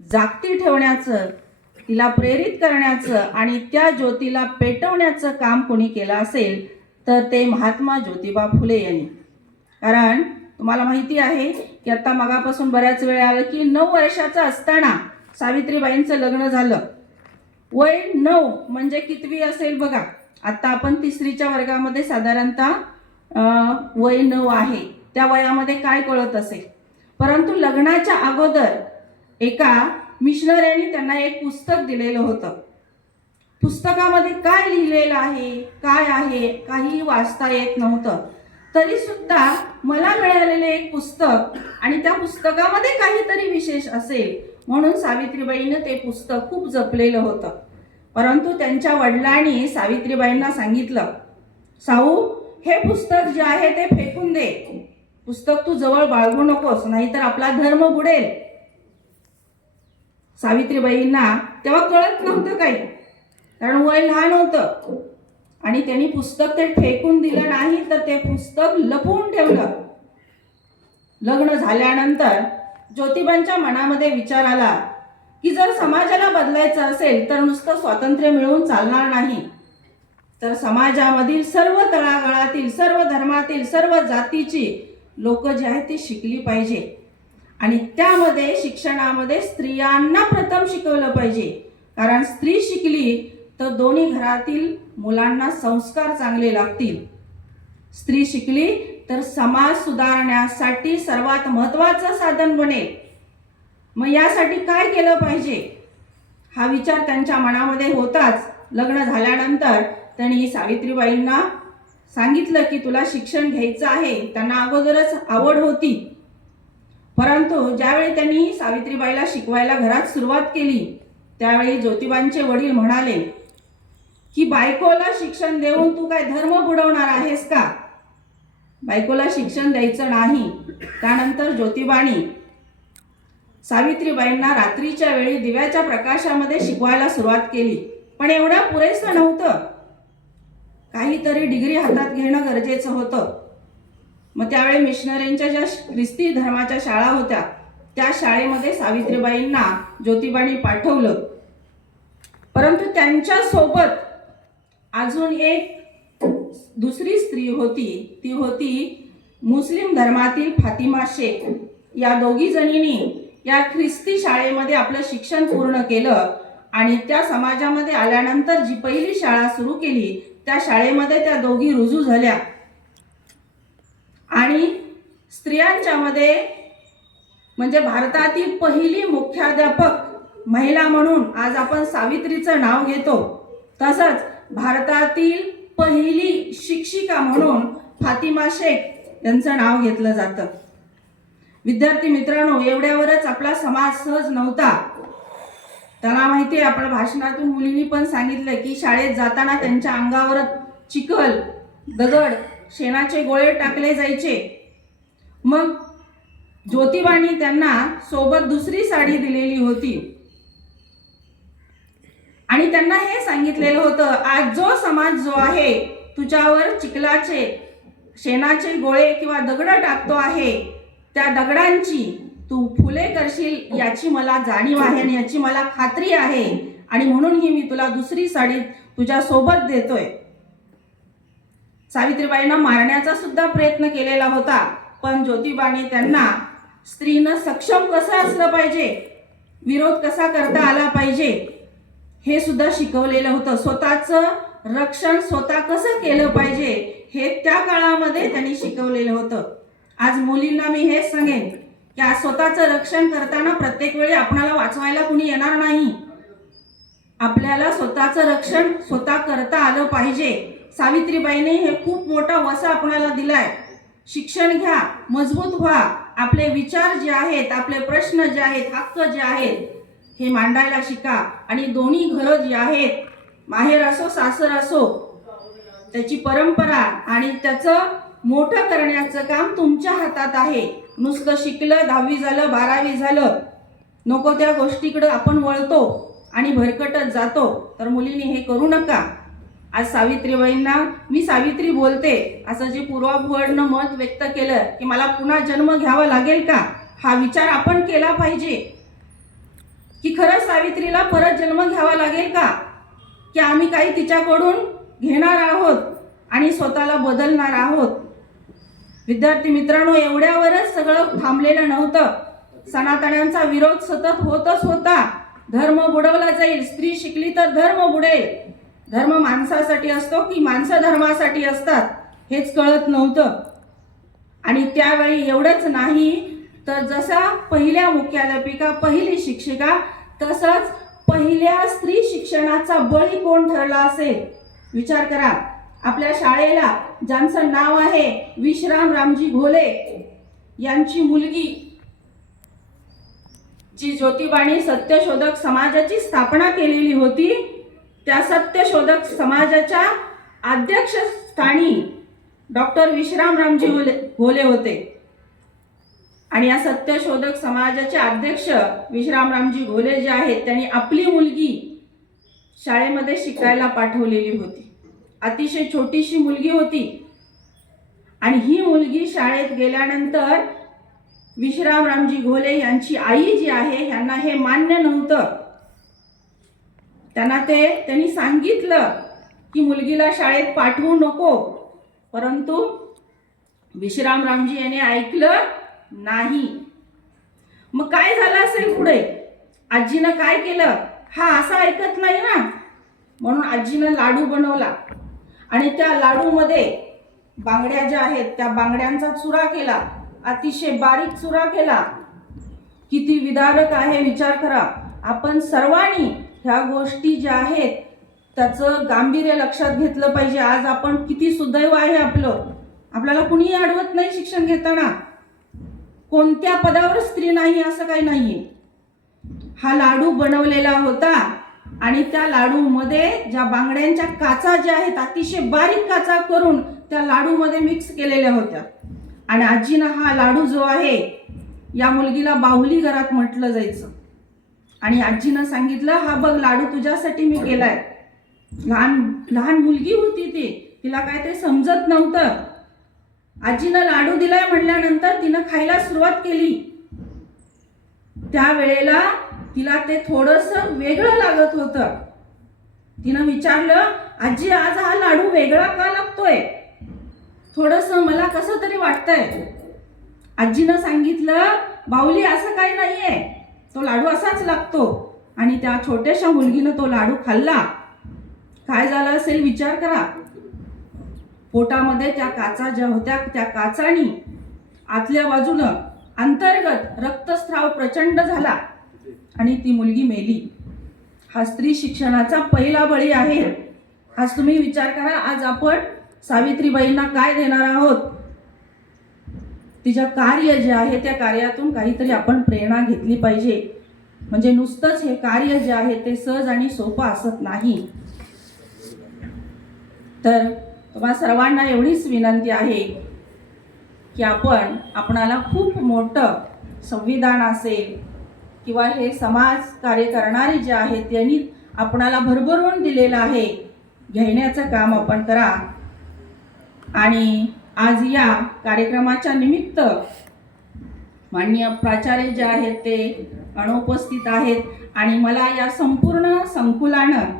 जागती ठेवण्याचं, तिला प्रेरित करण्याचं आणि त्या ज्योतीला पेटवण्याचं काम कोणी केलं असेल तर ते महात्मा ज्योतिबा फुले यांनी. कारण तुम्हाला माहिती आहे की आता मगापासून बऱ्याच वेळ आलं की 9 वर्षाचं असताना सावित्रीबाईंचं लग्न झालं. वय 9 म्हणजे कितवी असेल बघा. आता आपण 3रीच्या वर्गामध्ये साधारणतः वय 9 आहे. त्या वयामध्ये काय कळत असेल. परंतु लग्नाच्या अगोदर एका मिशनरीने त्यांना एक पुस्तक दिलेलं होतं. पुस्तकामध्ये काय लिहिलेलं आहे, काय आहे, काही वाचता येत नव्हतं. तरी सुद्धा मला मिळालेले एक पुस्तक आणि त्या पुस्तकामध्ये काहीतरी विशेष असेल म्हणून सावित्रीबाईंनी ते पुस्तक खूप जपलेलं होतं. परंतु त्यांच्या वडिलांनी सावित्रीबाईंना सांगितलं, साऊ हे पुस्तक जे आहे ते फेकून दे. पुस्तक तू जवळ बाळगू नकोस, नाहीतर आपला धर्म बुडेल. सावित्रीबाईंना तेव्हा कळत नव्हतं काही, कारण वय लहान होतं. आणि त्यांनी पुस्तक ते फेकून दिलं नाही, तर ते पुस्तक लपवून ठेवलं. लग्न झाल्यानंतर ज्योतिबांच्या मनामध्ये विचार आला की जर समाजाला बदलायचं असेल तर नुसतं स्वातंत्र्य मिळवून चालणार नाही, तर समाजामधील सर्व तळागाळातील, सर्व धर्मातील, सर्व जातीची लोक जे आहेत ती शिकली पाहिजे. आणि त्यामध्ये शिक्षणामध्ये स्त्रियांना प्रथम शिकवलं पाहिजे. कारण स्त्री शिकली तर दोन्ही घरातील मुलांना संस्कार चांगले लागतील. स्त्री शिकली तर समाज सुधारण्यासाठी सर्वात महत्त्वाचं साधन बनेल. मग यासाठी काय केलं पाहिजे हा विचार त्यांच्या मनामध्ये होताच लग्न झाल्यानंतर त्यांनी सावित्रीबाईंना सांगितलं की तुला शिक्षण घ्यायचं आहे. त्यांना अगोदरच आवड होती. परंतु ज्यावेळी त्यांनी सावित्रीबाईला शिकवायला घरात सुरुवात केली त्यावेळी ज्योतिबांचे वडील म्हणाले की बायकोला शिक्षण देऊन तू काय धर्म बुडवणार आहेस का? बायकोला शिक्षण द्यायचं नाही. त्यानंतर ज्योतिबांनी सावित्रीबाईंना रात्रीच्या वेळी दिव्याच्या प्रकाशामध्ये शिकवायला सुरुवात केली. पण एवढं पुरेसं नव्हतं, काहीतरी डिग्री हातात घेणं गरजेचं होतं. मग त्यावेळी मिशनरींच्या ज्या ख्रिस्ती धर्माच्या शाळा होत्या त्या शाळेमध्ये सावित्रीबाईंना ज्योतिबांनी पाठवलं. परंतु त्यांच्या सोबत अजून एक दुसरी स्त्री होती. ती होती मुस्लिम धर्मातील फातिमा शेख. या दोघी जणींनी या ख्रिस्ती शाळेमध्ये आपलं शिक्षण पूर्ण केलं आणि त्या समाजामध्ये आल्यानंतर जी पहिली शाळा सुरू केली त्या शाळेमध्ये त्या दोघी रुजू झाल्या. आणि स्त्रियांच्या मध्ये म्हणजे भारतातील पहिली मुख्याध्यापक महिला म्हणून आज आपण सावित्रीचं नाव घेतो. तसंच भारतातील पहिली शिक्षिका म्हणून फातिमा शेख यांचं नाव घेतलं जातं. विद्यार्थी मित्रांनो, एवढ्यावरच आपला समाज सहज नव्हता. त्यांना माहिती आहे, आपण भाषणातून मुलींनी पण सांगितलं की शाळेत जाताना त्यांच्या अंगावर चिखल, दगड, शेणाचे गोळे टाकले जायचे. मग ज्योतिबांनी त्यांना सोबत दुसरी साडी दिलेली होती आणि त्यांना हे सांगितलेलं होतं, आज जो समाज जो आहे तुझ्यावर चिखलाचे, शेणाचे गोळे किंवा दगड टाकतो आहे, त्या दगडांची तू फुले करशील याची मला जाणीव आहे आणि याची मला खात्री आहे. आणि म्हणून ही मी तुला दुसरी साडी तुझ्या सोबत देतोय. सावित्रीबाईंना मारण्याचा सुद्धा प्रयत्न केलेला होता. पण ज्योतिबांनी त्यांना स्त्रीनं सक्षम कसं असलं पाहिजे, विरोध कसा करता आला पाहिजे हे सुद्धा शिकवलेलं होतं. स्वतःचं रक्षण स्वतः कसं केलं पाहिजे हे त्या काळामध्ये त्यांनी शिकवलेलं होतं. आज मुलींना मी हेच सांगेन की आज स्वतःचं रक्षण करताना प्रत्येक वेळी आपणाला वाचवायला कुणी येणार नाही. आपल्याला स्वतःचं रक्षण स्वतः करता आलं पाहिजे. सावित्रीबाईंनी हे खूप मोठा वसा आपल्याला दिलाय. शिक्षण घ्या, मजबूत व्हा, आपले विचार जे आहेत, आपले प्रश्न जे आहेत, हक्क जे आहेत हे मांडायला शिका. आणि दोन्ही घरं जी आहेत, माहेर असो सासर असो, त्याची परंपरा आणि त्याचं मोठं करण्याचं काम तुमच्या हातात आहे. नुसतं शिकलं, 10वी झालं, 12वी झालं, नको त्या गोष्टीकडे आपण वळतो आणि भरकटत जातो. तर मुलींनी हे करू नका. आज सावित्रीबाईंना मी सावित्री बोलते असं जे पूर्वाभूवडनं मत व्यक्त केलं की मला पुन्हा जन्म घ्यावा लागेल का, हा विचार आपण केला पाहिजे. सावित्रीला परत जन्म घ्यावा लागेल का, की आम्ही काही तिच्याकडून घेणार आहोत आणि स्वतःला बदलणार आहोत? विद्यार्थी मित्रांनो, एवढ्यावरच सगळं थांबलेलं नव्हतं. सनातन्यांचा विरोध सतत होतच होता. धर्म बुडवला जाईल, स्त्री शिकली तर धर्म बुडेल, धर्म माणसासाठी असतो की माणसं धर्मासाठी असतात हेच कळत नव्हतं. आणि त्यावेळी एवढंच नाही तर जसा पहिल्या मुख्याध्यापिका, पहिली शिक्षिका, तसंच पहिल्या स्त्री शिक्षणाचा बळी कोण ठरला असेल? विचार करा. आपल्या शाळेला ज्यांचं नाव आहे विश्राम रामजी घोले यांची मुलगी, जी ज्योतिबाणी सत्यशोधक समाजाची स्थापना केलेली होती, त्या सत्यशोधक समाजाच्या अध्यक्षस्थानी डॉक्टर विश्राम रामजी घोले होते. आणि या सत्यशोधक समाजाचे अध्यक्ष विश्राम रामजी घोले जे आहेत, त्यांनी आपली मुलगी शाळेमध्ये शिकायला पाठवलेली होती. अतिशय छोटीशी मुलगी होती. आणि ही मुलगी शाळेत गेल्यानंतर विश्राम रामजी घोले यांची आई जी आहे यांना हे मान्य नव्हतं. त्यांनी सांगितलं की मुलगीला शाळेत पाठवू नको, परंतु विश्राम रामजी यांनी ऐकलं नाही. मग काय झालं असेल पुढे? आजीनं काय केलं? हा असा ऐकत नाही ना, म्हणून आजीनं लाडू बनवला आणि त्या लाडूमध्ये बांगड्या ज्या आहेत त्या बांगड्यांचा चुरा केला, अतिशय बारीक चुरा केला. किती विदारक आहे विचार करा. आपण सर्वांनी ह्या गोष्टी ज्या आहेत त्याचं गांभीर्य लक्षात घेतलं पाहिजे. आज आपण किती सुदैव आहे आपलं, आपल्याला कुणीही अडवत नाही शिक्षण घेताना. कोणत्या पदावर स्त्री नाही असं काही नाहीये. हा लाडू बनवलेला होता आणि त्या लाडूमध्ये ज्या बांगड्यांच्या काचा ज्या आहेत अतिशय बारीक काचा करून त्या लाडूमध्ये मिक्स केलेल्या होत्या. आणि आजीनं हा लाडू जो आहे, या मुलगीला बाहुली घरात म्हटलं जायचं. आणि आजीनं सांगितलं, हा बघ लाडू तुझ्यासाठी मी केलाय. लहान लहान मुलगी होती ती, तिला काय ते समजत नव्हतं. आजीनं लाडू दिलाय म्हणल्यानंतर तिनं खायला सुरुवात केली. त्यावेळेला तिला ते थोडंसं वेगळं लागत होतं. तिनं विचारलं, आजी आज हा लाडू वेगळा का लागतोय? थोडंसं मला कसं तरी वाटतंय. आजीनं सांगितलं, बाहुली असं काही नाहीये, तो लाडू असाच लागतो. आणि त्या छोट्याशा मुलगीनं तो लाडू खाल्ला. काय झालं असेल विचार करा. पोटामध्ये त्या काचा ज्या होत्या त्या काचानी आतल्या बाजूनं अंतर्गत रक्तस्राव प्रचंड झाला आणि ती मुलगी मेली. हा स्त्री शिक्षणाचा पहिला बळी आहे. आज तुम्ही विचार करा, आज आपण सावित्रीबाईंना काय देणार आहोत? तिच्या कार्य जे आहे त्या कार्यातून काहीतरी आपण प्रेरणा घेतली पाहिजे. म्हणजे नुसतंच हे कार्य जे आहे ते सहज आणि सोपं असत नाही. तर तुम्हा सर्वांना एवढीच विनंती आहे की आपणाला खूप मोठं संविधान असेल किंवा हे समाज कार्य करणारे जे आहेत त्यांनी आपणाला भरभरून दिलेलं आहे, घेण्याचं काम आपण करा. आणि आज या कार्यक्रमाच्या निमित्त माननीय प्राचार्य जे आहेत ते अनुपस्थित आहेत आणि मला या संपूर्ण संकुलानं